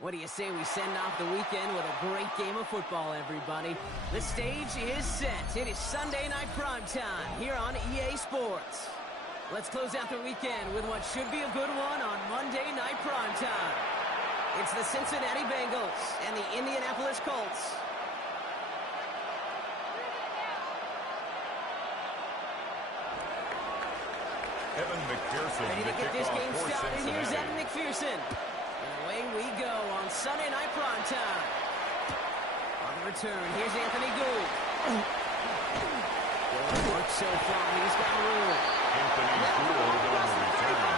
What do you say we send off the weekend with a great game of football, everybody? The stage is set. It is Sunday night primetime here on EA Sports. Let's close out the weekend with what should be a good one on Monday night primetime. It's the Cincinnati Bengals and the Indianapolis Colts. Evan McPherson ready to get this game started. Here's Evan McPherson. And away we go on Sunday night primetime. On the return, here's Anthony Gould. Good work so far. He's got room. Anthony Gould on the return.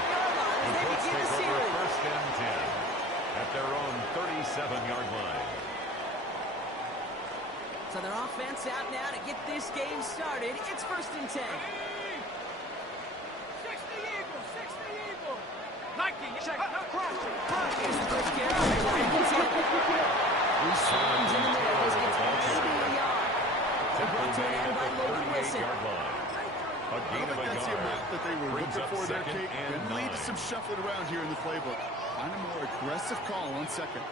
The Colts take over first and 10 at their own 37-yard line. So their offense out now to get this game started. It's first and 10. Check. Here's the first carry. He swarms in the middle. This gets 80 yards. Temple Bay at the 38-yard line. A gain of a that's the yard. amount that they were Brings looking up for there, second Kate. and And lead to 9. some shuffling around here in the playbook. Find a more aggressive call on second.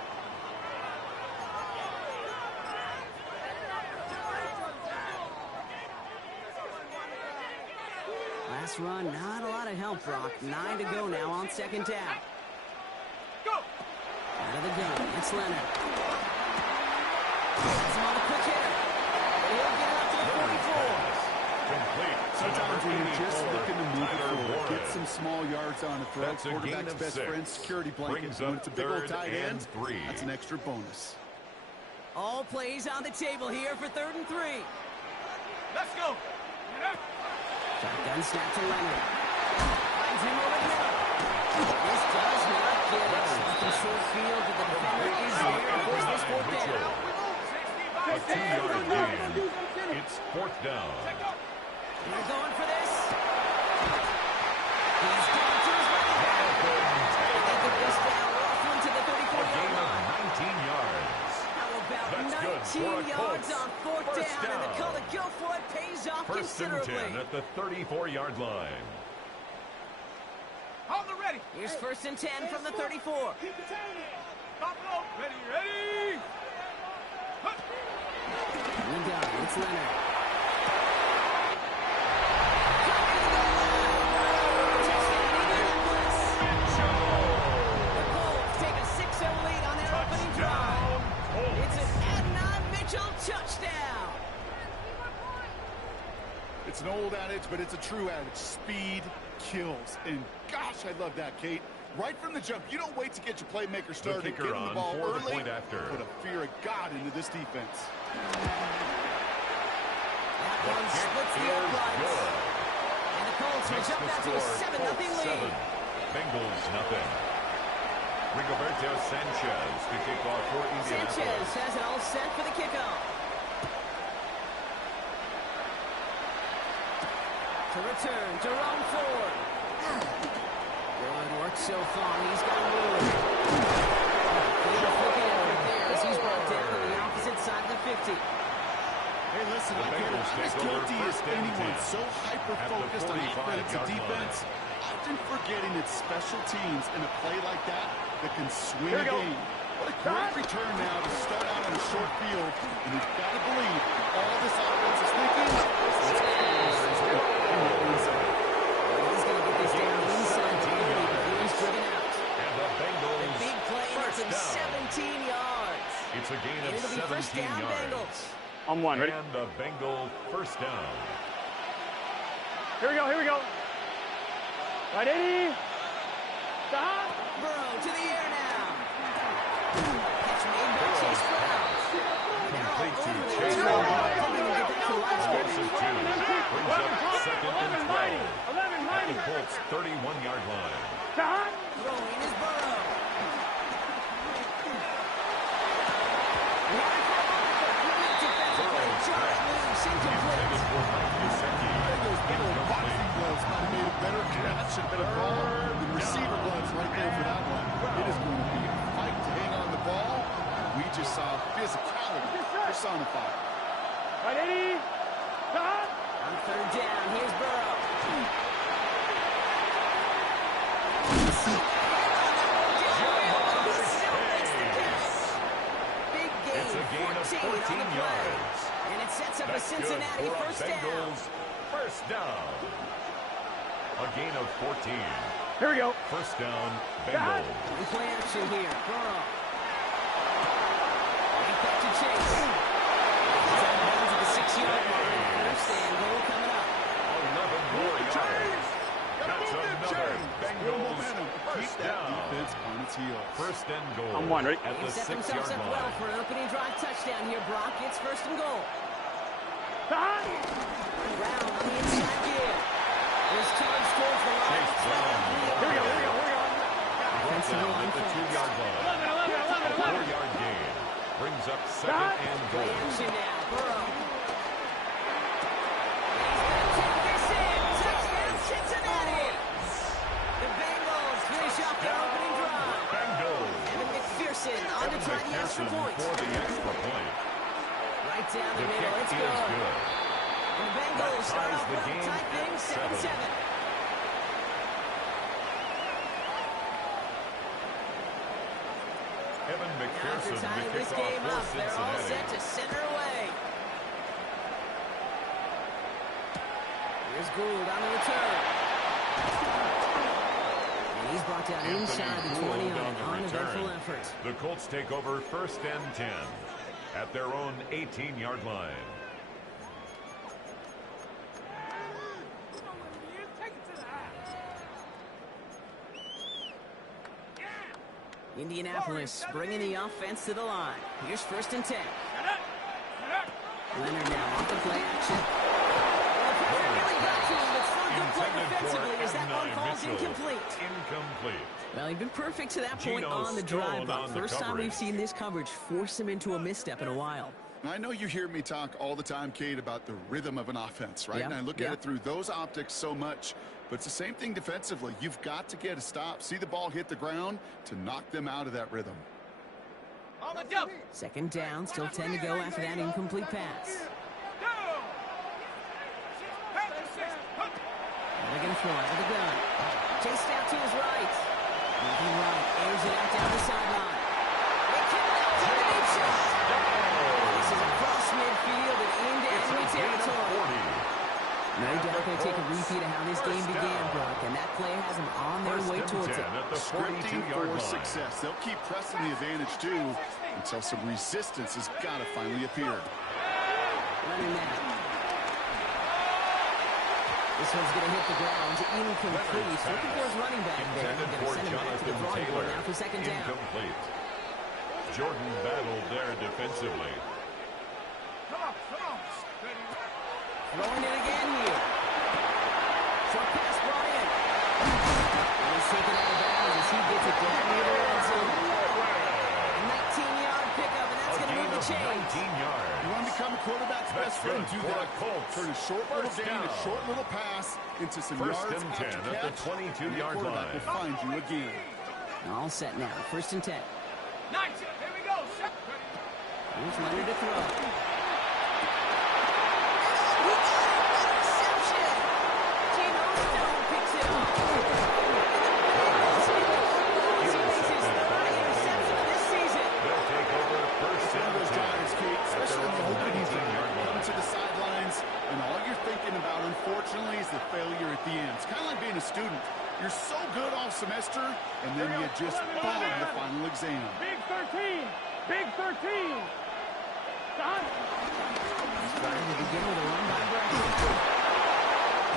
Last run, not a lot of help, Brock. 9 to go now on second down. Go! Out of the gun, it's Leonard. It's on a quick hitter. He'll get it up to the 44. Complete. Sometimes when you're just looking to move it forward, Warren. get some small yards on a throw. That's a gain Quarterback's of best 6. friend, security blanket. Brings When up it's a big old third tight and end, 3. that's an extra bonus. All plays on the table here for 3rd and 3. Let's go! Shotgun snap to Leonard. Finds him over the middle. This does not get it. Off in short field, but the defender is there to force this fourth down. A 2-yard gain. It's 4th down. They're going for this. He's gone to his running back. They get this down roughly to the A 34-yard gain of line. 19 yards. How about That's good for 19 a yards Colts. on 4th First down, and the down. call to go for it pays off First and considerably. 10 at the 34-yard line. On the ready! Here's 1st and 10 from the 34. Ready! We go. It's Leonard. The Colts take a 6-0 lead on their opening drive. It's an Adnan Mitchell touchdown. It's an old adage, but it's a true adage. Speed kills. And gosh, I love that, Kate. Right from the jump, you don't wait to get your playmaker started. kicker Get him the on ball for the early. point after. Put a fear of God into this defense. That The one kick splits the is uprights. good. And the Colts will Makes jump the out to a score 7-0 Colts lead. 7. Bengals nothing. Rigoberto Sanchez to kick off for Indianapolis. Sanchez has it all set for the kickoff. To return, Jerome Ford. Good work so far. He's got room. Beautiful kick right there as he's brought down to the opposite side of the 50. Hey, listen, I get it. I'm as guilty as anyone. So hyper-focused on offense and defense. Often forgetting it's special teams in a play like that can swing a game. What a great return now to start out on a short field. And you've got to believe all this offense is thinking. He's going to get this down inside the 30 before he's driven out. And the Bengals The big play first gets him down. 17 yards. It's a gain of It'll be 17 first down, yards. Bengals. On one. Ready? And the Bengal first down. Here we go. Here we go. Right, Eddie. Stop. Burrow to the air now. Catch made by Chase Brown. Complete to Over the Chase top. Brown. Hoping to get that to line Loss scrimmage. of 2. Brings up second and 12. 11, At the Colts 31-yard line. Stop. Throwing is Burrow. Defensively, Charlie moves incomplete. Intended for Mike Gesicki. Those little boxing Incomplete. gloves might have made a better catch and better ball. The receiver gloves right there for that one. It is going to be a fight to hang on the ball. We just saw physicality personified. Right, Eddie. Stop. On 3rd down, here's Burrow. Still makes the to Cincinnati. First down. First down. A gain of 14. Here we go. First down, Bengals. We play action here. Burrow. Ain't that to Chase. He's out of bounds at the 6-yard line. First and goal coming up. 11 more yards. That's another Bengals Keep first that down. defense on its heels. First and goal. I'm one, ready? At the They've set 6-yard themselves up well line. for an opening drive touchdown here, Brock. It's first and goal. Brown Brown on the inside gear. His charge towards the line. Chase Brown. Here we go. Brought down at the 2-yard line. A 4-yard gain. Brings up second and Play goal. action now. Burrow. He's going to take this in. Touchdown, Cincinnati. The Bengals finish off their opening drive. Bengals. Evan McPherson on to try the extra McPherson point. for the extra point. Right down the The middle. kick It's is good. good. And the Bengals start ties off the well. game Tight thing, at 7-7. Evan Now after McPherson, tying the this kickoff game for up, they're all set Cincinnati. to center away. Here's Gould on the return. And he's brought down inside the 20 on an uneventful effort. The Colts take over first and 10 at their own 18-yard line. Indianapolis bringing the offense to the line. Here's first and 10. Leonard now off the play action. Really got to him, but still a good play defensively as that one falls incomplete. Incomplete. Well, he'd been perfect to that point Geno on the drive, Stone but on the first time coverage. we've seen this coverage force him into a misstep in a while. I know you hear me talk all the time, Kate, about the rhythm of an offense, right? Yeah, And I look yeah. at it through those optics so much, but it's the same thing defensively. You've got to get a stop, see the ball hit the ground to knock them out of that rhythm. Second down, still 10 to go after that incomplete pass. Milligan throw out of the gun. Chased out to his right. Moving right, airs it out down the sideline. They kick it out to the deep shot. This is across midfield and into enemy territory. No doubt they'll take a repeat of how this game began, Brock, and that play has them on their way towards it. At the Scripting 42-yard for line. success. They'll keep pressing the advantage, too, until some resistance has got to finally appear. Leonard now. This one's going to hit the ground. Incomplete. Looking for his running back there. Intended Going to for send him back to the Jonathan drawing board Taylor. now for second down. Incomplete. Jordan battled there defensively. Throwing it again here. Short pass brought in. And he's taken out of bounds as he gets it down near the red zone. A 19-yard pickup, and that's going to move the chains. 19 yards. You want to become a quarterback's best friend, do for that. the Colts. Turn a short little First gain, a down. short little pass into some First yards and after 10 at the catch, 22-yard and your quarterback line. will find you again. All set now. First and 10. Nice. Here we go. Here's Leonard to throw. They'll take over first Some of and those 10. drives, Kate, especially in the opening drive, 19-yard come line. to the sidelines, and all you're thinking about, unfortunately, is the failure at the end. It's kind of like being a student. You're so good all semester, and then you just bomb the final exam. Big 13. Big 13. Don. Trying to begin with a run by Bryson.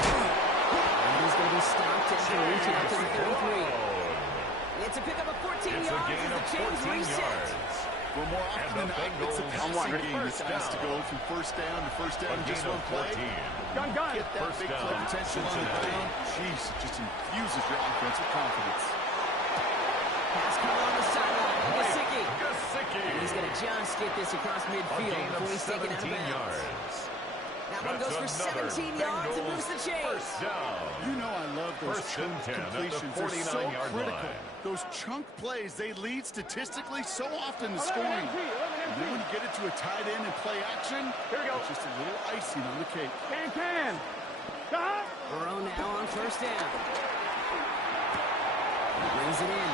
And he's going to be stopped after reaching out to the 33. It's a pickup of 14 It's a yards gain as of the chains 14 reset. yards. Well, more often And than the not, it's a Bengals passing on game that's first asked to down. go from first down to first A down. gain Just of one play. 14. Gun. Get that First big down, play potential on the Cincinnati. ground. Jeez, it just infuses your offense with confidence. Pass coming on the sideline. Gesicki. Gesicki. And he's going to just get this across A midfield gain before of he's taken out of 17 bounds. yards. That one That's goes for another 17 yards and moves the Bengals chains. First down. You know I love those First chunk and 10 at the completions. They're so 49-yard critical. line. Those chunk plays, they lead statistically so often to scoring. And then when you get it to a tight end and play action, Here we go. it's just a little icing on the cake. Can. Don. Burrow now on first down. He brings it in.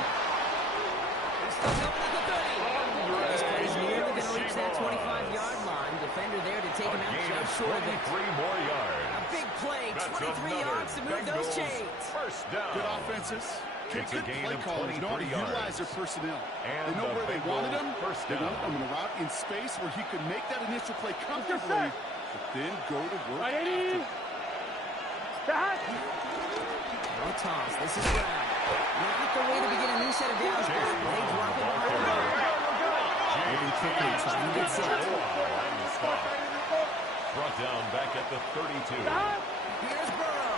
He's still going at the 30. This play's nearly going to reach that 25-yard line. defender there to take him out just short of it. 23 more yards. A big play, That's 23 yards to move those Bengals chains. First down. Good offenses. It's a Good gain play of callers. Know how to 23 yards. utilize their personnel. And they know the where they wanted him. first They down. wanted him in a route in space where he could make that initial play comfortably, but then go to work Right, after. No toss. This is Brown. Not the way to begin a new set of downs. They drop it behind the line. Moving quickly, trying to get set. Brought down back at the 32. Here's Burrow.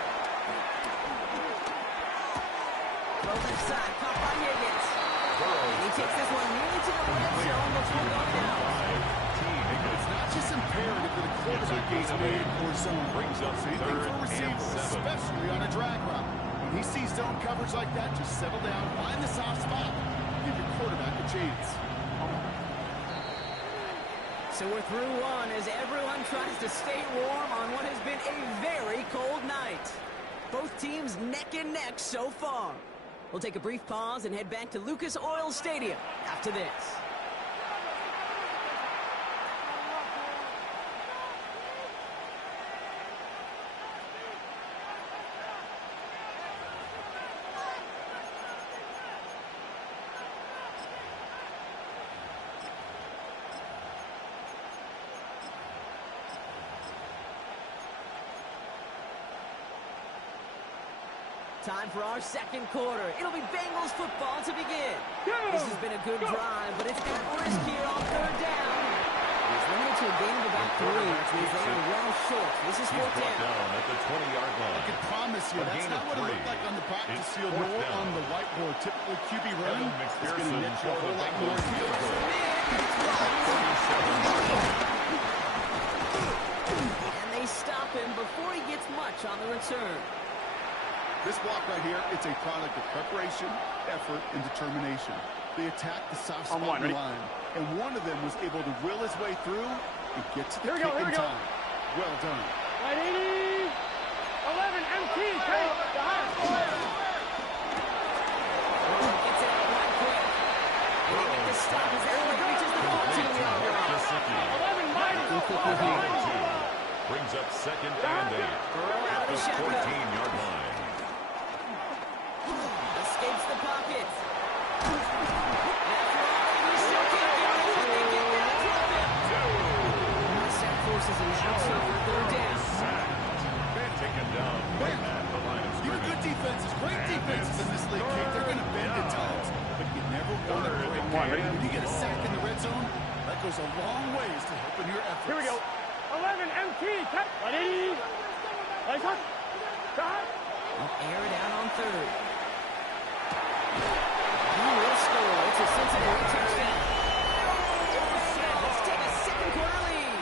Throw left side, caught by Higgins. And he takes this one nearly to the red zone before going out. It's not just imperative that a quarterback gets made or zone. Brings up Same thing for a third receiver, and 7. especially on a drag route. When he sees zone coverage like that, just settle down, find the soft spot, give your quarterback a chance. So we're through one as everyone tries to stay warm on what has been a very cold night. Both teams neck and neck so far. We'll take a brief pause and head back to Lucas Oil Stadium after this. Time for our second quarter. It'll be Bengals football to begin. This has been a good drive, but it's been risk here on third down. It's limited to a gain of about 3, which means they are well short. This is fourth down. At the 20-yard line. I can promise you, that's not what it looked like on the practice field nor on the whiteboard. Typically, QB running is going to net you a whole lot more field goal. And they stop him before he gets much on the return. This block right here, it's a product of preparation, effort, and determination. They attacked the soft spot on the line, and one of them was able to will his way through and get to the kick in time. Well done. Right, 80. 11, MT, take. Gets it out right quick. And they get the stop as Allen reaches the 14-yard line. Brings up second and 8. At the 14-yard line. Escapes the pocket. After all, he still can't get rid of it. They get there and drop him. The set forces an outside for third down. Taken down right at the line of Even scrimmage. good defenses, great defenses in this league, Kate, they're going to bend at times, but you never want to break. When you get a sack in the red zone, that goes a long ways to helping your efforts. Here we go. 11, MT, take. Ready. Right, cut. Air it out on third. He will score. It's a Cincinnati touchdown. Let's take a second quarter lead.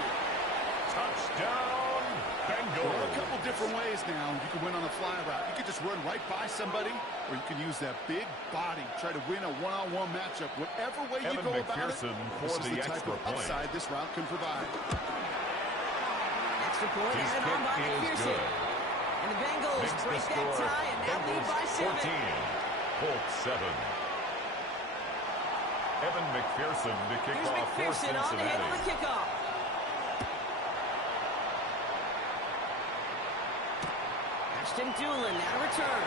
Touchdown, Bengals. There are a couple different ways now. You can win on a fly route. You can just run right by somebody, or you can use that big body, try to win a one-on-one matchup. Whatever way you go about it, for this is the the type extra of point. upside this route can provide. Extra point His added on by kick is McPherson. good. And the Bengals Makes the break that score. tie and now lead by Bengals 7. 14, Colts 7. Evan McPherson to kick Here's off for McPherson on the head Cincinnati. of the kickoff. Ashton Doolin now return.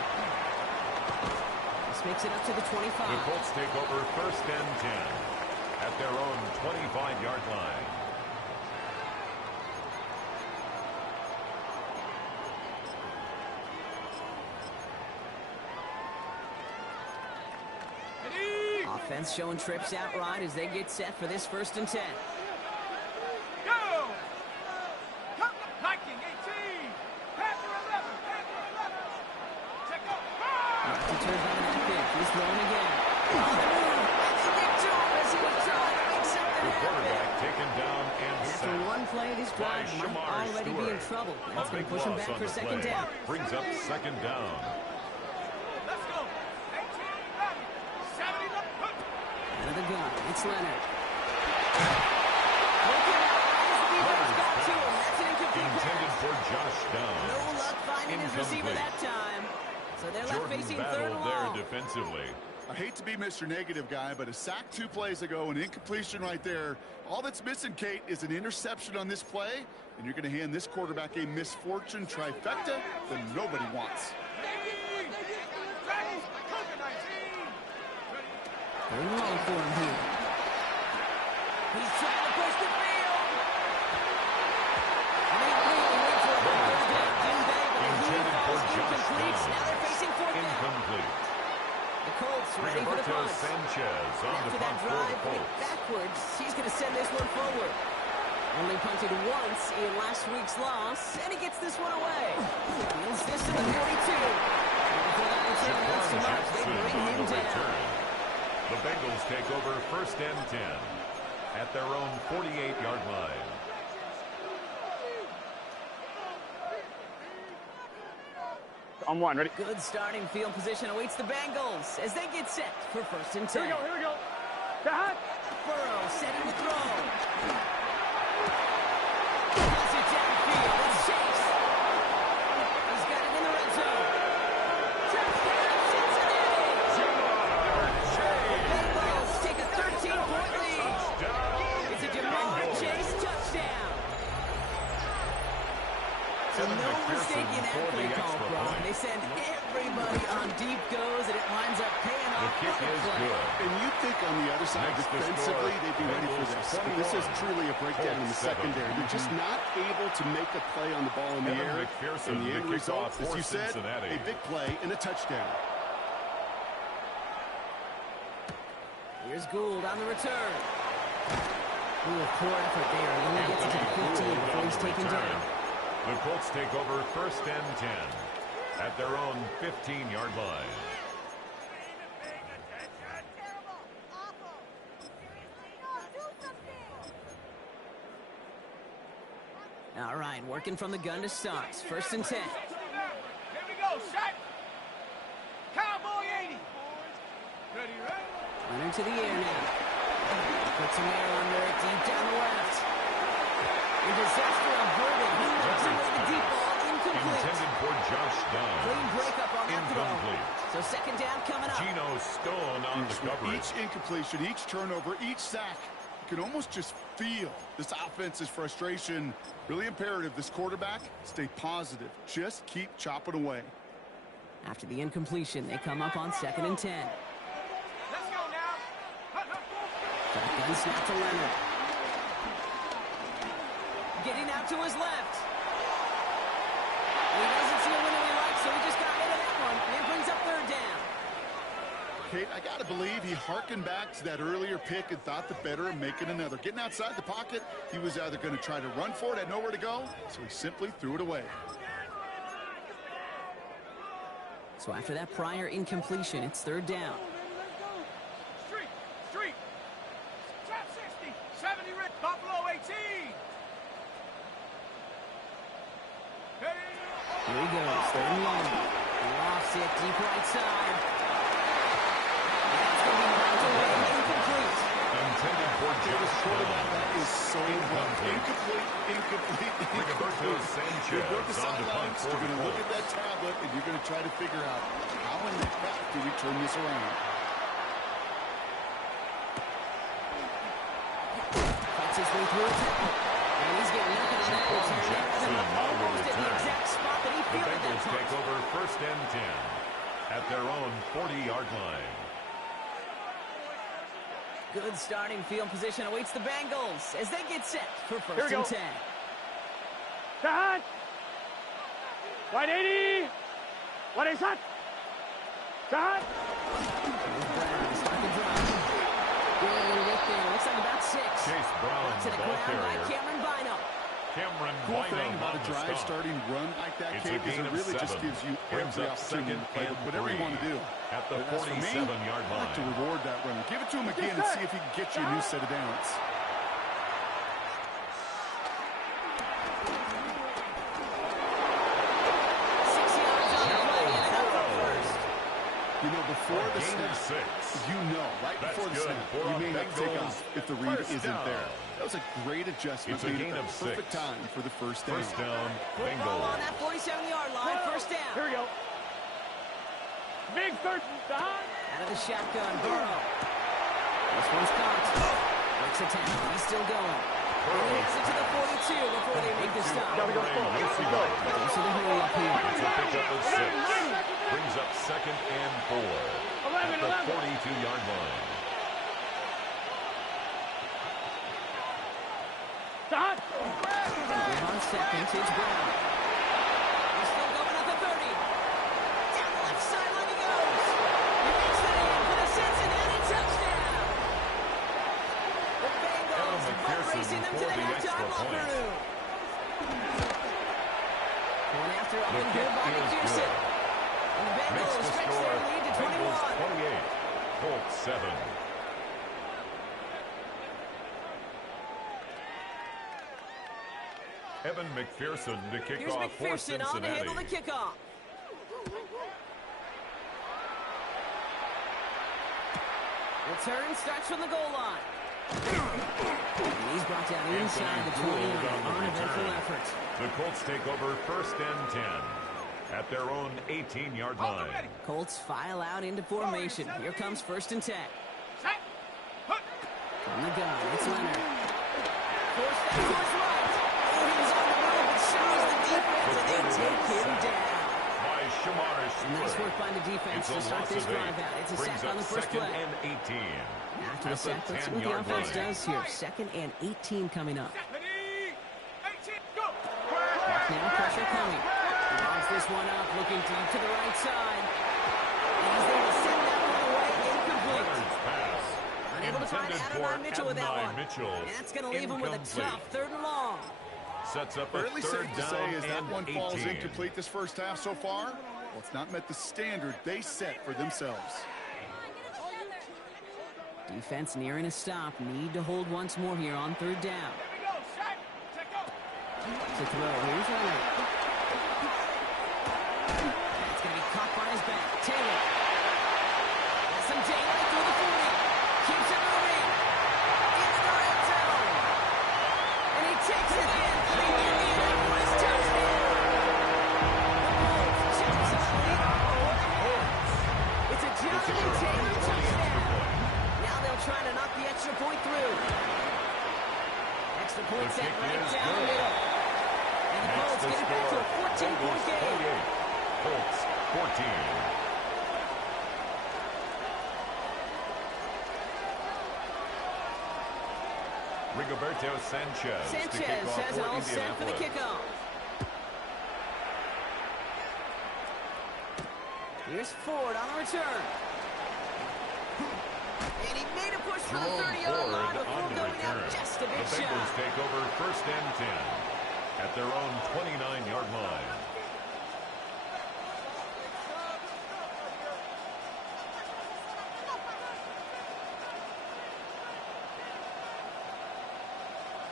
This makes it up to the 25. The Colts take over first and 10 at their own 25-yard line. Offense showing trips outright as they get set for this first and 10. Go! Viking 18. Panther 11. Panther 11. Check out. He turns on that pitch. He's throwing again. On the move. And they get to him as he was trying to make something The happen. quarterback taken down and After sacked. one play, this drive by might Shamar already be in Stewart. trouble. A That's going big to push him loss back on for the second play. down. Brings up second down. Let's go. 18 ready. 70 left. Out of the gun. It's Leonard. Looking out. His defense got to him. That's an incomplete Intended pass. for Josh Down. No luck finding his receiver Incomplete. that time. So they're left Jordan facing third battled and there long. defensively. I hate to be Mr. Negative guy, but a sack 2 plays ago, an incompletion right there. All that's missing, Kate, is an interception on this play, and you're going to hand this quarterback a misfortune trifecta that nobody wants. Very long for him here. He's trying to push the field. And they really went for a third down, didn't they? But he falls incomplete. Now they're facing fourth down. Incomplete. The Colts ready for the punt. Sanchez on the After that punt for the drive, Colts. backwards, he's going to send this one forward. Only punted once in last week's loss, and he gets this one away. Fields this to the 42. Before that return wants to march, they bring him down. The Bengals take over 1st and 10 at their own 48-yard line. On one, ready? Good starting field position awaits the Bengals as they get set for 1st and 10. Here we go. Cut. Burrow setting the throw. Pass it downfield. It's Chase. He's got it in the red zone. Touchdown, Cincinnati! The Bengals take a 13-point lead. It's a Jamar Chase touchdown. So no mistake in that play call, Braun. They send everybody on deep goes, and it winds up paying off. The kick is good. And you'd think on the other side, defensively, they'd be ready for this. But this is truly a breakdown in the secondary. They're just not able to make a play on the ball in the air. And the end result, as you said, a big play and a touchdown. Here's Gould on the return. Ooh, poor effort there. He only gets it to the 15 before he's taken down. The Colts take over 1st and 10 at their own 15-yard line. All right, working from the gun to start. 1st and 10. Here we go, set. Cowboy 80. Ready. Running to the air now. Puts some air under it, deep down the left. A disaster averted. He knocks away the deep ball, incomplete. Intended for Josh Dunn. Clean breakup on that Incomplete. throw. So 2nd down coming up. Geno Stone on the coverage. Each incompletion, each turnover, each sack, you can almost just feel this offense's frustration. Really imperative, this quarterback, stay positive. Just keep chopping away. After the incompletion, they come up on 2nd and 10. Let's go now. Shotgun snap to Leonard. Getting out to his left. He doesn't see a winner he likes, so he just got rid of that one and brings up 3rd down. Kate, I got to believe he harkened back to that earlier pick and thought the better of making another. Getting outside the pocket, he was either going to try to run for it, had nowhere to go, so he simply threw it away. So after that prior incompletion, it's 3rd down. Street. Trap 60. 70 red. Buffalo 18. Here he goes, 3rd and long. He lofts it deep right side. That's going to be knocked away, incomplete. Intended for Josh Dunn. That is so incomplete. Roberto Sanchez You're going to on the punt sidelines, for you're going the to look at Colts. that tablet, and you're going to try to figure out how in the heck do we turn this around. Fights his way through a tackle. And he's getting nothing on that return. Jackson on the Almost at the return. exact spot that he The fielded that Bengals punt. take over 1st and 10 at their own 40-yard line. Good starting field position awaits the Bengals as they get set for Here 1st we and go. 10. Cut. Wide 80. What is that? Cut. Here's Brown to start the drive. Good little whip there. Looks like about 6. Chase Brown, Brought to the ball ground by carrier. Cameron Bynum. Cameron Cool Bynum thing about on a the drive stop. starting run like that, It's Kate, a is gain it of really 7. just gives you Brings every up opportunity 2nd to play and whatever you 3 want to do. at the But as for me, 47-yard I like to line. reward that run. Give it to him again and see if he can get you a new set of downs. You know, before the snap, you know, right That's before the good snap, for you may not take Bengals. off if the read First isn't down. there. That was a great adjustment. It's a made gain at of the perfect 6. time for the first down. First down, Football on Bengals. that 47-yard line. First down. Here we go. Big third. Out of the shotgun, Burrow. This one's caught. Breaks a tackle. He's still going. He has it to the 42 before they make the stop. Gotta go full. Let's go. Goes to the hole up here. It's a pickup of 6. Brings up 2nd and 4. At the 42-yard line. On 2nd, it's Brown. He's still going at the 30. Down the left sideline he goes. He makes it in for the Cincinnati touchdown. The Bengals butt racing them to the halftime locker room. Going after up and good by McPherson. And the Bengals stretch their lead to 21. 28. Colts 7. Evan McPherson to kick Here's off for McPherson on to Cincinnati. handle the kickoff. Return starts from the goal line. And he's brought down inside the 20 on an eventful effort. The Colts take over 1st and 10 at their own 18-yard line. Colts file out into formation. Here comes 1st and 10. From the gun, it's Leonard. Force that to his right. Oh, he's on the move. It shows the defense, and they take him down. By Shamar Stewart. Nice work by the defense to start this drive out. It's a sack on the first play. 2nd and 18. After the sack, let's see what the offense does here. 2nd and 18 coming up. Now pressure coming. He lines this one up, looking deep to the right side. And he's there to send that one away. Incomplete. Pass. Unable to find Adonai Mitchell with that one. And that's going to leave him with a tough 3rd and long. Sets up a Fairly 3rd safe to down say as that and one falls 18. incomplete this first half so far. Well, it's not met the standard they set for themselves. Defense nearing a stop. Need to hold once more here on 3rd down. To throw. Here's Leonard. That's going to be caught by his back. Taylor. Has some daylight through the 40. Keeps it moving. Into the red zone. And he takes it in for the Indianapolis touchdown. The Colts jumps on the lead on the horse. It's a Jonathan Taylor touchdown. Now they'll try to knock the extra point through. Extra point set right down the middle. And the Colts get it back to a 14-point game. Colts 14. Rigoberto Sanchez to kick off has it for all set for the Indianapolis. kickoff. Here's Ford on the return. And he made a push for the 30-yard line before going out just a bit The shy. Bengals take over 1st and 10 at their own 29-yard line.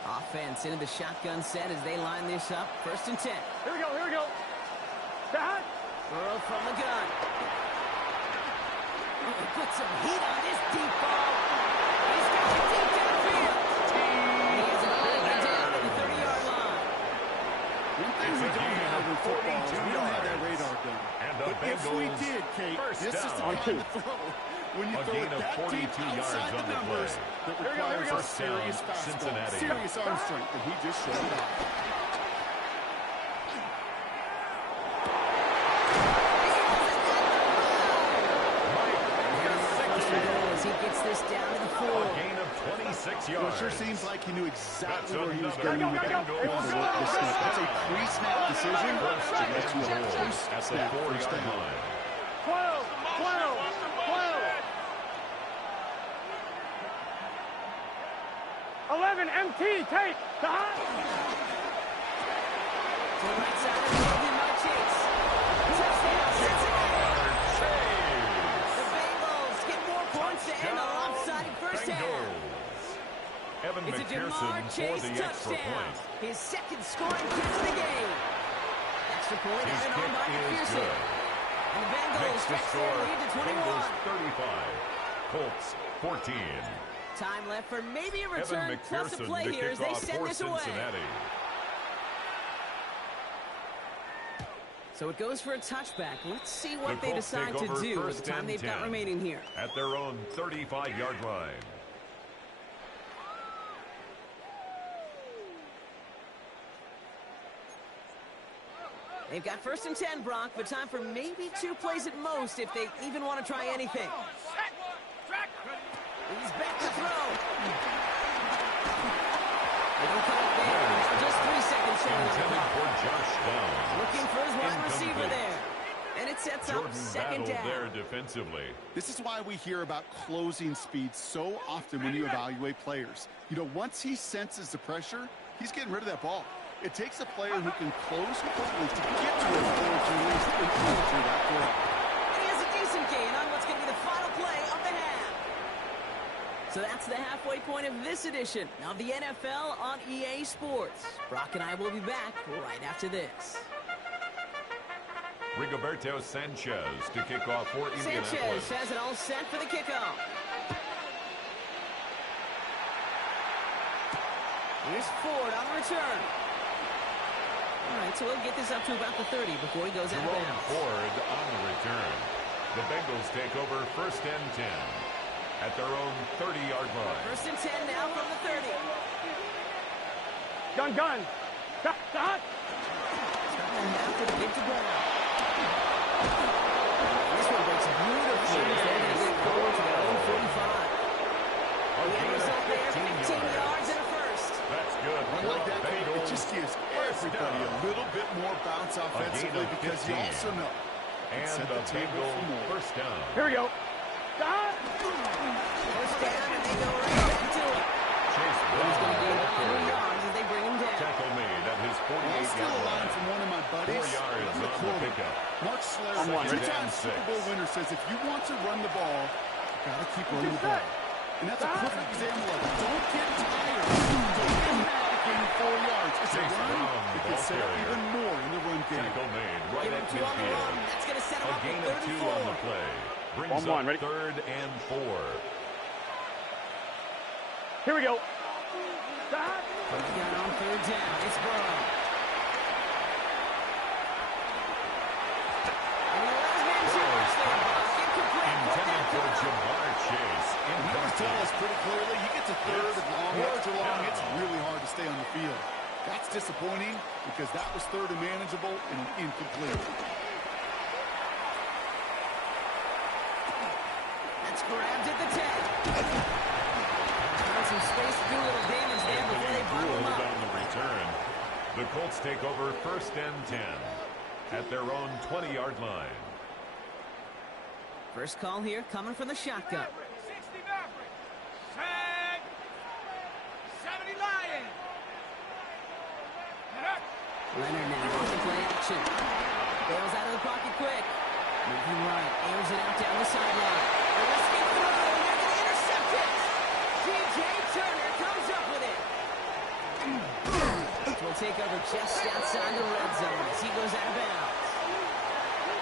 Offense into the shotgun set as they line this up. 1st and 10. Here we go, here we go. Burrow from the gun. Oh, he put some heat on this deep ball. He's got it deep downfield. He has it all the way down to the 30-yard line. One thing we don't have in football is we don't have that radar gun. And the But if we Bengals did, Kate, first this is the down. kind of throw. When you A throw gain it of that 42 deep yards outside on the the numbers, play. that Here we go, here we requires go. a serious First down, fastball, Cincinnati. serious arm strength, and he just showed it off. As he gets this down to the 4. A gain of 26 Well, yards. it sure seems like he knew exactly That's where he was another going with that Bengals on the work this snap. That's a pre-snap decision. It lets you a at the post-snap first 4-yard down. line. 12, 12, 12. 11, MT, take. To the right side of the field, he might chase. Touchdown, Cincinnati. The Bengals get more points to end a lopsided first half. Bengals. Evan It's a Jamar McPherson for Chase the extra touchdown. point. His 2nd scoring catch of the game. Extra point His added on by kick is McPherson. good. And the Bengals Next to stretch their score, lead to 21. Bengals 35, Colts 14. Time left for maybe a Evan return plus a McPherson play to here as kick they off send for this away. Cincinnati. So it goes for a touchback. Let's see what The they Colts decide take to over do with first the time and they've got 10 remaining here. at their own 35-yard line. They've got first and 10, Brock, but time for maybe 2 plays at most if they even want to try anything. He's back to throw. They don't cut it there. Now just 3 seconds short of the Intended clock. for Josh Downs. Looking for his wide receiver Incomplete. there. And it sets Jordan up second battled down. there defensively. This is why we hear about closing speed so often when you evaluate players. You know, once he senses the pressure, he's getting rid of that ball. It takes a player who can close quickly to get to his ball to release and enter that throw. And he has a decent gain on what's going to be the final play of the half. So that's the halfway point of this edition of the NFL on EA Sports. Brock and I will be back right after this. Rigoberto Sanchez to kick off for Indianapolis. Sanchez has it all set for the kickoff. Here's Ford on the return. All right, so we'll get this up to about the 30 before he goes out of Jerome bounds. Ford on the return. The Bengals take over first and 10 at their own 30-yard line. First and 10 now from the 30. Gun. Stop. Starting the half with a big to ground. This one breaks beautifully as they're going to get forward to their own 45. The end result there, 15 yards and a first. That's good. Like that, it just gives everybody a little bit more bounce offensively because you also know And set the the table Bengal for more. first down. Here we go. Stop. First down, and they go right back to it. Chase He's going to gain Brown. 3 yards as they bring him down. Tackle made at his Well, still 48-yard a line line. from one of my 4 buddies. yards on the on the quarter. pickup. Mark Slayer, I'm one. two-time Second Super and Bowl 6. winner, says if you want to run the ball, you got to keep running the ball. And that's a perfect example of it. Don't get tired. Don't get mad at gaining 4 yards. It's a Chase run Brown, that can ball set up carrier. even more in the run game. Tackle made right Give him at 2 on the run. midfield. That's going to set him A up gain at of 2 on the 34. play. Brings One, up ready? 3rd and 4. Here we go. Stop. First down on 3rd down. It's Burrow. And he allows man charge there, Brock. Incomplete. Put Intended that for down. Jamar Chase. And he always tell us pretty clearly, you get to 3rd and long, yards are long, it's really hard to stay on the field. That's disappointing because that was 3rd and manageable and an incomplete. That's grabbed at the 10. Found some space to do a little damage there before they bottle him Ruled up. on the return. The Colts take over first and 10 at their own 20-yard line. First call here coming from the shotgun. 60 Maverick. Tag. 70 Lion. Leonard now off the play action. Bails out of the pocket quick. Moving right, aims it out down the sideline. They're risking through, and they're going to intercept it. DJ Turner comes up with it. Will take over just outside the red zone as he goes out of bounds.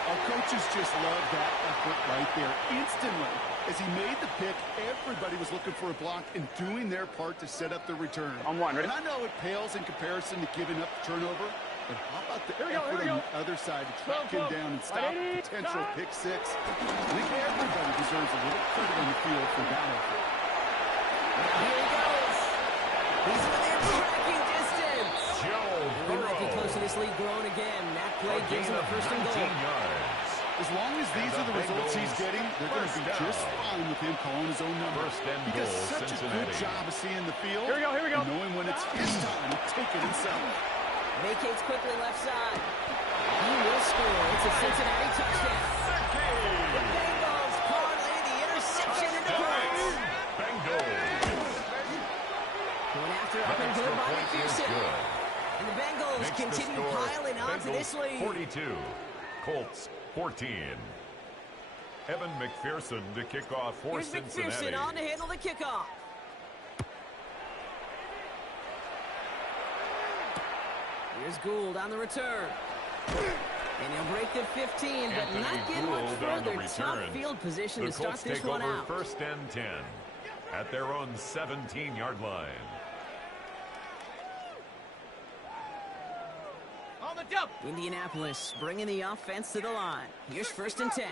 Our coaches just love that effort right there. Instantly, as he made the pick, everybody was looking for a block and doing their part to set up the return. On one, ready? And I know it pales in comparison to giving up the turnover, but how about the Here we go, effort here we on the other side to track him Go. down and stop a 180, potential stop. pick six? I think everybody deserves a little credit on the field for that effort. Here he goes. He's within striking distance. Joe We might be Burrow. close to this lead growing again. That play A gives gain him a of first and 19 goal. yards. As long as these are the results he's getting, they're going to be First just down. fine with him calling his own number. First and He does goal, such a good Cincinnati. job of seeing the field. Here we go. And knowing when it's his time to take it himself. Vacates quickly left side. He will score. It's a Cincinnati touchdown. The Bengals parlay the interception into points. Bengals. Going after The up and extra good by point is McPherson. good. And the Bengals Makes the continue score piling on to this Bengals lead. 42, Colts 14. Evan McPherson to kick off for Here's Cincinnati. McPherson on to handle the kickoff. Here's Gould on the return. And he'll break the 15, but Anthony not get much Gould on the further. Tough return. field position The to start Colts this take one over out. first and 10 at their own 17-yard line. On the Indianapolis bringing the offense to the line. Here's 1st and 10.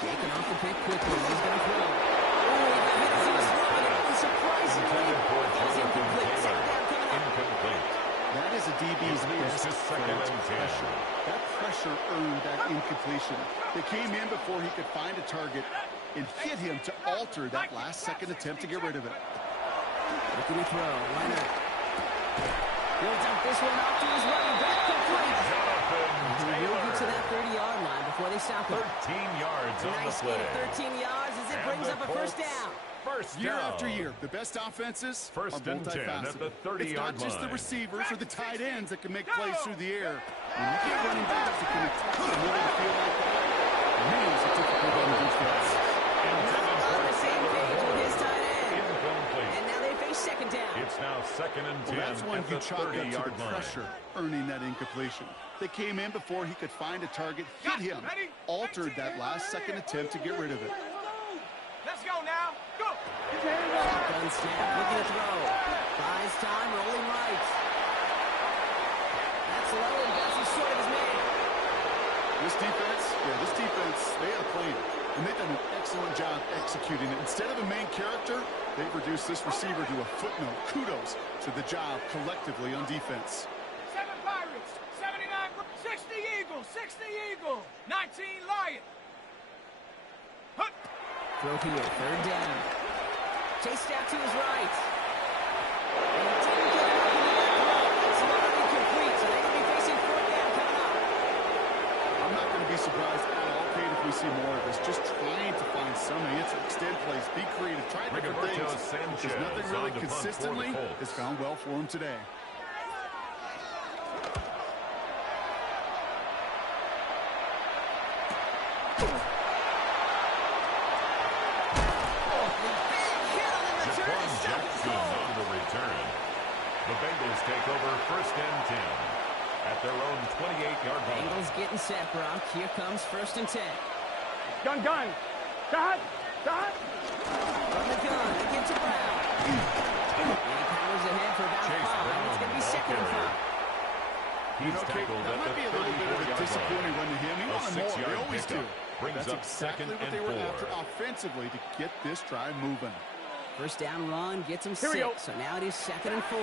Shaking off the pick quickly. He's going to throw. Oh, he got hit as he was throwing it. Surprisingly, it's incomplete. Second down coming up. Incomplete. That is a DB's best second and 10. pressure. That pressure earned that incompletion. They came in before he could find a target and hit him to alter that last-second attempt to get rid of it. Looking to throw. Leonard builds up this one off to his running back. Complete. He will get to that 30-yard line before they stop him. 13 yards on the Nice play. gain of 13 yards as it brings up a first down. First Year down. after year, the best offenses are First and 10 at the multifaceted. 30-yard It's not just the line. receivers or the tight ends that can make plays through the air. When you get running backs that can put a middle of the field like that, man, it's a difficult on defense. On the same page with his tight end. Incomplete. And now they face second down. It's now 2nd and 10 Well, that's one at the you chalk up to the 30-yard line. pressure, earning that incompletion. They came in before he could find a target, hit him, altered that last-second attempt to get rid of it. Let's go now. Go. Gun snap, looking to throw. Buys time, rolling right. That's low and bounces short of his man. This defense, they had a plan, and they've done an excellent job executing it. Instead of a main character, they've reduced this receiver to a footnote. Kudos to the job collectively on defense. 7 Pirates, 79, 60 Eagles, 60 Eagle, 19 Lion. Hut. Throw here, third down. Chased out to his right. And he didn't get it up into that throw. It's not incomplete, so they're going to be facing 4th down coming up. I'm not going to be surprised at all, Kate, if we see more of this. Just trying to find some answer, extend plays, be creative, try different Rigoberto things. Sanchez Because nothing really on to punt for the consistently Colts. has gone well for him today. On the return. The Bengals take over 1st and 10 at their own 28-yard line. Bengals getting set, Brock. Here comes 1st and 10. Gun. Shot. From the gun, they get to Brown. And he powers ahead for about Chase 5. Brown It's going to be ball 2nd and carrier. 5. He's Okay, tackled that at might the be a little bit of a 34-yard disappointing line. run to him. He A wanted more. 6-yard They always do. pickup brings That's up exactly 2nd what and they were 4. after offensively to get this drive moving. First down run gets him Here we 6. go. So now it is 2nd and 4.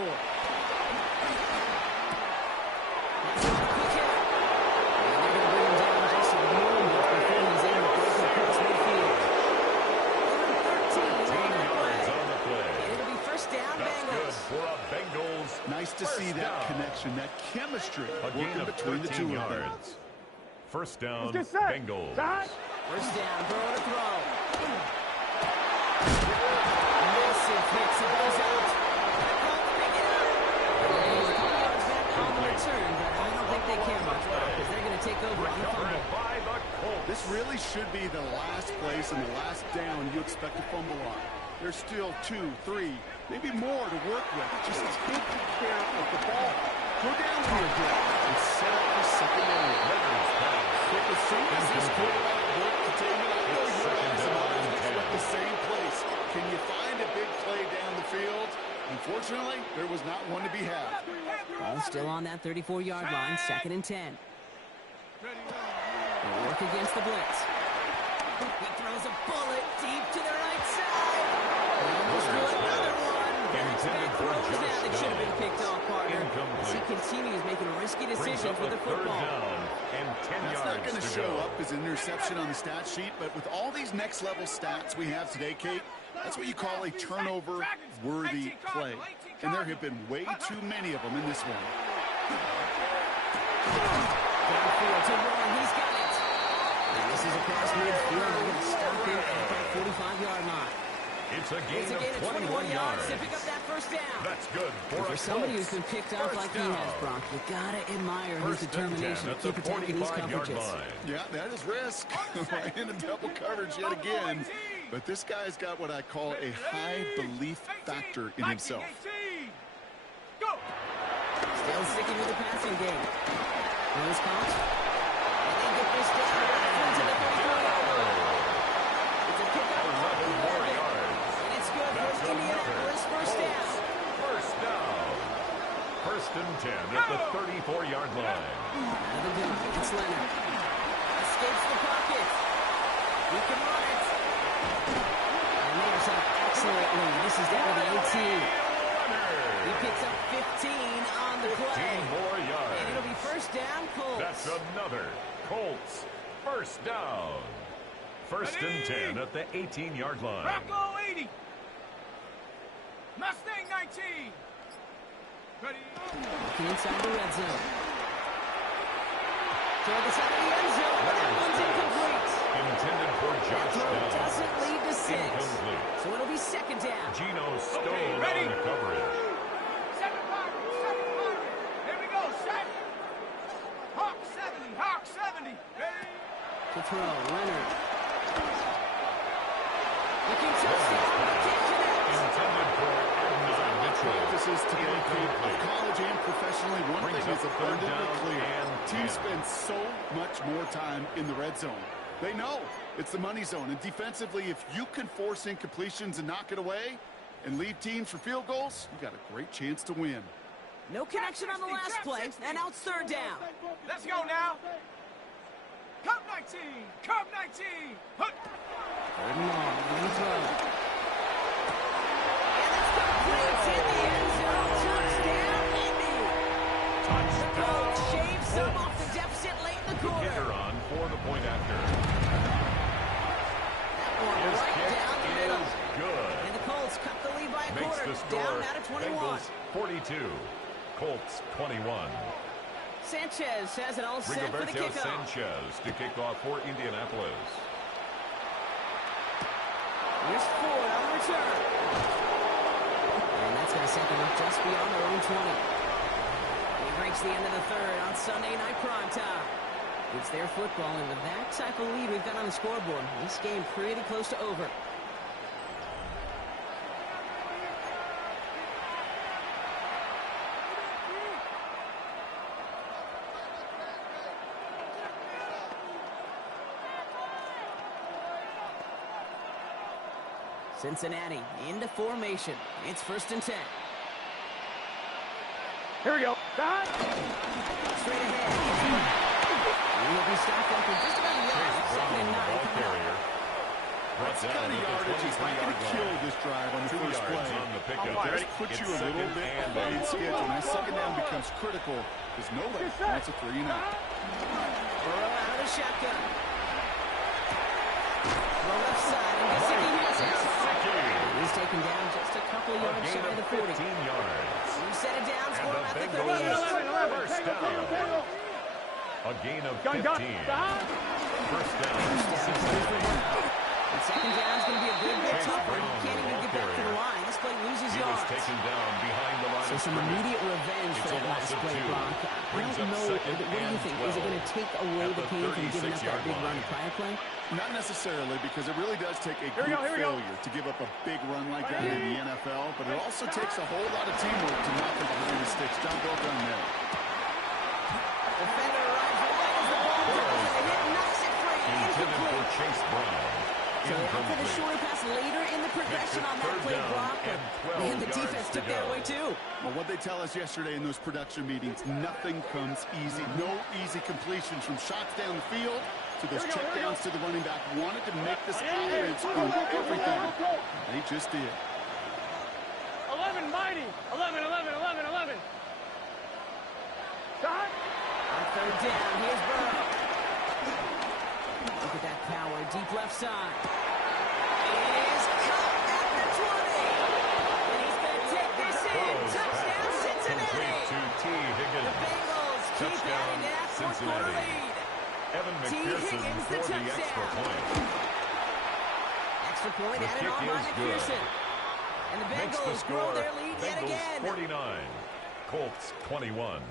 Nice to see that connection, that chemistry working between the two of them. First down, Let's get set. Bengals. Shot. First down, throw to throw. Massive hit, so goes out. Pick it up. He's 20 yards back on the return, but I don't think they care much about it because they're going to take over on the fumble. By the Colts. This really should be the last place and the last down you expect to fumble on. There's still 2, 3, maybe more to work with. Just take care of the ball. Go down here, Greg, and set up the secondary. But as soon as this quarterback work to take it out, your eyes and eyes at the same place. Can you find a big play down the field? Unfortunately, there was not one to be had. Ball still on that 34-yard line, 2nd and 10. They'll work against the blitz. He throws a bullet deep to the right side. Almost threw another one. Intended for Throws Josh now that should have been Dobbs. picked off, partner. As he Incomplete. continues making risky Brings decisions up with a the 3rd football. down and 10 That's yards not going to to show go. up as an interception on the stat sheet, but with all these next-level stats we have today, Kate, that's what you call a turnover-worthy play. And there have been way too many of them in this one. Downfield to Warren, he's got it. And this is across midfield. They're going to stop him at that 45-yard line. It's a It's gain a gain of of 21 yards to yards. pick up that first down. That's good for For a somebody who's Colts. been picked off First like he down. has, Brock, you gotta admire his First and 10 determination to at the keep attacking these 45-yard coverages. line. Yeah, that is risk. Right in a double coverage yet again. But this guy's got what I call a high belief factor in himself. Go. Still sticking with the passing game. Close count. And they get this down into the 34-yard line. It's a pickup of 11. And it's good for Indianapolis first down. First down. First and 10 at the 34-yard line. Another gun. It's Leonard. Escapes the pocket. He can run it. And they are set up excellently. This is down to the 18. He picks up 15 on the play. 15 more yards. And it'll be first down, Colts. That's another Colts first down. First and 10 at the 18-yard line. Bronco 80. Mustang 19. Ready. Looking inside the red zone. Toward the side of the end zone. That one's incomplete. Intended for Josh Downs. Doesn't lead to 6. Incomplete. So it'll be second down. Geno Stone ready. on the coverage. Second pocket. Here we go. Set. Hawk 70. Hawk 70. Ready. To throw. Leonard. Looking touchdown. Can't connect. Intended for Adnan Mitchell. Practices today, Pete, college and professionally, one Brings thing is up third abundantly down clear. and Teams 10. spend so much more time in the red zone. They know it's the money zone. And defensively, if you can force incompletions and knock it away and lead teams for field goals, you got a great chance to win. No connection on the last play. And now it's third down. Let's go now. Cup 19. Cup 19. Hook. Third and long. Long throw. And that's complete in the end zone. Touchdown, Indy. The Colts shave some off the deficit late in the The quarter. kicker on for the point after. That one His right kick down the middle. is good. And the Colts cut the lead by a Makes quarter. the score Down now to 21. Bengals 42, Colts 21. Sanchez has it all set for the Rigoberto kickoff. Sanchez to kick off for Indianapolis. Here's Ford on the return. And that's going to set them up just beyond their own 20. He breaks the end of the third on Sunday Night Primetime. It's their football, and with that type of lead we've got on the scoreboard, this game pretty close to over. Cincinnati into formation. It's first and 10. Here we go. Dot. Straight ahead. He'll be stopped after just about a yard. Second and 9 coming up. That's the kind of yardage he's not going to kill this drive on the 2 first yards play. on the pickup. It does put you a little bit behind schedule. Now, second down becomes critical because nobody wants a 3 and out. Burrow out of the shotgun. The left side, and Gesicki has it. He's taken down just a couple of yards shy of the 40. 15 yards. You set it down, And score the at the Bengals 38. first down. A gain of 15. First down. Cincinnati. And second down is going to be a good bit Chase tougher. Brown, You can't even the get back to the carrier. line. This play loses He was yards. taken down behind the line So of some scrimmage. immediate revenge It's for a that loss last of play, 2. Brock. I Brings don't up know. second What do you and think? Is it going to 12 take away at the the pain from giving up that 36-yard big run line. the prior play? Not necessarily, because it really does take a group failure to give up a big run like that in the NFL, but it also takes a whole lot of teamwork to knock him behind the sticks. John, well done there. Defender arrives right as the ball drops, and the hit knocks it free. Intended for Incomplete. Chase Brown. So they opt for the shorter pass later in the progression on that play, Brock. And the defense took that away, too. Well, what they tell us yesterday in those production meetings, nothing comes easy. No easy completions from shots down the field to those checkdowns to the running back. Wanted to make this offense earn everything. They just did. 11, mighty. 11, 11, 11, 11. Dot. On third down, here's Burrow. Look at that power, deep left side. It is caught at the 20. And he's going to take this in. Touchdown, Cincinnati. Complete to T. Higgins. The Bengals keep Touchdown, adding to that fourth-quarter Cincinnati. lead. Evan T. McPherson Higgins, for the the extra touchdown. point. Extra point The added kick on by is good. McPherson. And the Makes the Bengals grow score their lead yet Bengals again. 49, Colts 21.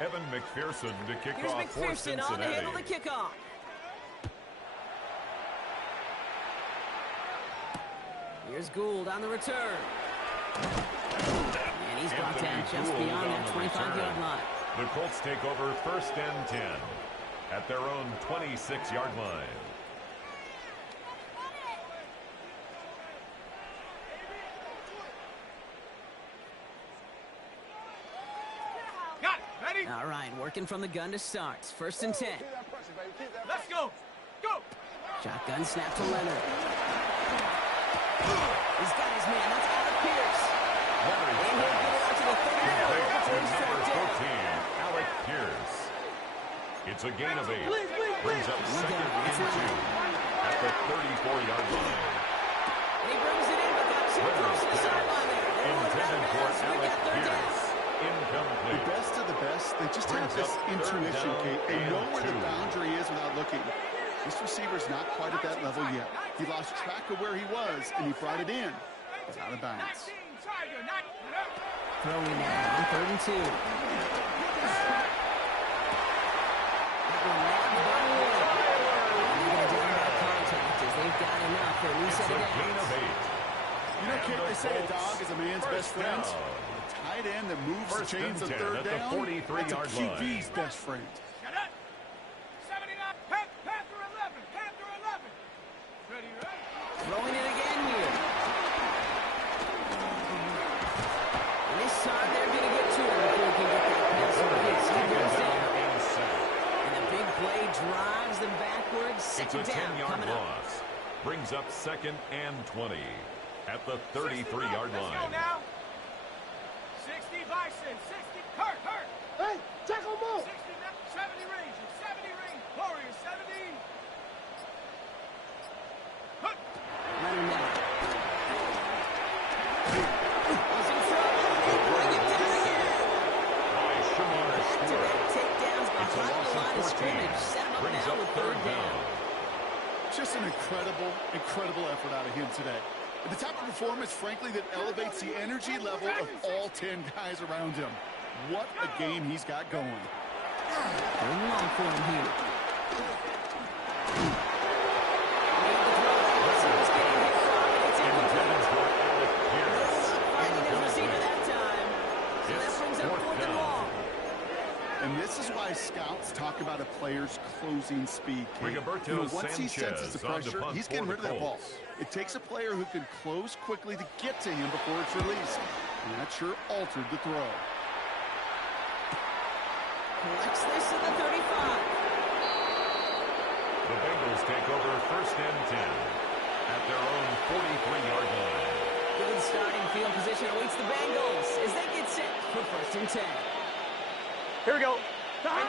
Evan McPherson to kick Here's off for McPherson on to handle the Cincinnati. kickoff. Here's Gould on the return. And he's brought Anthony down just Gould beyond on that the 25-yard return. line. The Colts take over first and 10 at their own 26-yard line. All right, working from the gun to start. First and 10. Let's go. Go. Shotgun snap to Leonard. He's got his man. That's Alec Pierce. And he'll get it out to the 30-yard line. Number 14, Alec Pierce. It's a gain of 8. Brings up second and 2 at the 34-yard line. And he brings it in, but got too close to the sideline there. Intended for Alec Pierce. Incomplete. The best of the best, they just have this intuition, Kate. They know where the boundary is without looking. This receiver's not quite at that level yet. He lost track of where he was, and he brought it in. It's out of bounds. Throwing now on 3rd and 2. They've got enough to reset it out. You know, Kate, they say a dog is a man's best friend. A tight end that moves the chains on 3rd down, that's a QB's best friend. Shut up. 79. Panther 11. Panther 11. Ready, right? Throwing it again here. And this time they're going to get to him before he can get that pass release. He goes down. And the big play drives them backwards. Second down coming up. Loss. Brings up second and 20 at the 33-yard line. Let's go now. 60 Bison. 60. Hurt. Hey, Tckl, move. 60. 70 range. 70 range. Warriors 70. Hut. Leonard now. He's in trouble. Bring it down again. By Shamar Stewart. Takedowns It's a behind loss the line of of 14. scrimmage. Set him up Brings now up with 3rd down. Just an incredible effort out of him today. At the type of performance, frankly, that elevates the energy level of all 10 guys around him. What a game he's got going. Going long for him here. Intended for Alec Pierce. Finding his receiver that time. So that brings up 4th and long. And this is why scouts talk about a player's closing speed. Once he senses the pressure, he's getting rid of that ball. It takes a player who can close quickly to get to him before it's released. And that sure altered the throw. Collects this at the 35. The Bengals take over first and 10 at their own 43-yard line. Good starting field position awaits the Bengals as they get set for first and 10. Here we go. Brown.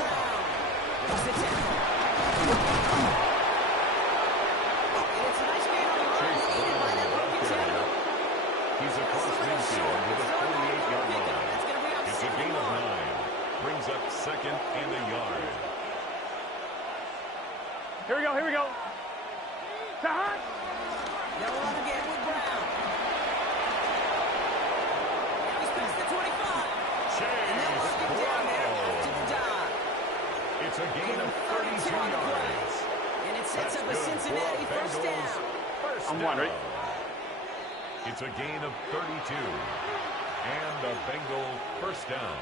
There's the tackle. And it's a nice gain on the run, aided by that broken tackle. He's across midfield with a 48-yard line. That's going to bring up It's a second gain and of 1. 9. Brings up second and a yard. Here we go. Tahad. They'll run again with Brown. Now he's past the 25. And they'll work him down there after the dive. It's a gain of 32 on the play. yards. And it sets That's up a good Cincinnati for first down. First I'm down. one, right? It's a gain of 32. And a Bengal first down.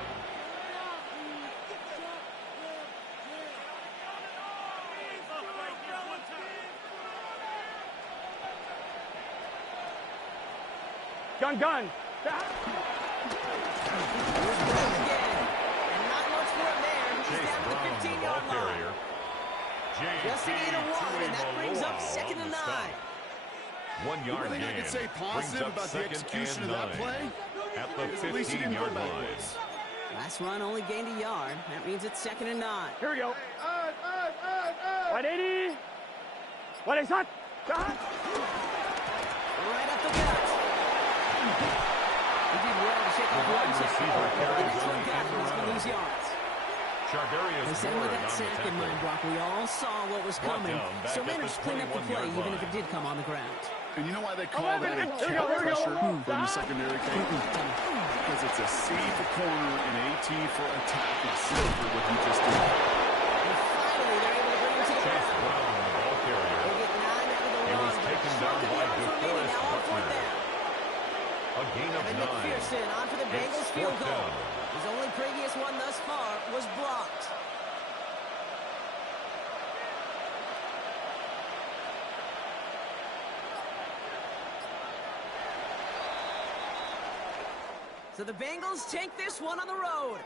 Gun. Here's Brown again. And not much for him there. He's Chase down to the Brown, the 15-yard ball line. carrier. Just a gain of 1, and that brings up second and 9. 1 yard The only thing I gain. could say positive about the execution of that play at the is at least he didn't go 15-yard line. backwards. Last run only gained a yard. That means it's second and 9. Here we go. 180. 180. Tahad. Right up the gut. He did well to shake off one receiver tackle. carries The next on one got him. He's going to lose the yards. Chardarius They said with Ward that on the sack in mind, tackle. Brock, we all saw what was Brought coming. down back So at the managed to clean up the play, 21-yard even if line. it did come on the ground. And you know why they call that a kick Here we go. pressure from the secondary, Kate? Because it's a C for corner and AT for attack. It's simple what he just did. And finally, they're able to bring him to the Chase ground. Brown, the ball They carrier. get 9 out of the He run. was taken down by DeForest Now on 4th Buckner. down. A gain of And 9. McPherson on for the It's Bengals field 4th goal. down. His only previous one thus far was blocked. So the Bengals take this one on the road.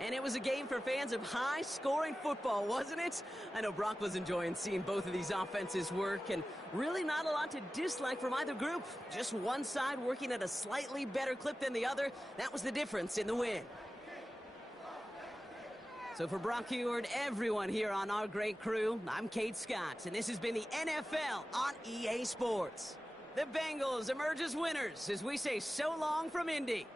And it was a game for fans of high-scoring football, wasn't it? I know Brock was enjoying seeing both of these offenses work, and really not a lot to dislike from either group. Just one side working at a slightly better clip than the other. That was the difference in the win. So for Brock Heward, everyone here on our great crew, I'm Kate Scott, and this has been the NFL on EA Sports. The Bengals emerge as winners as we say so long from Indy.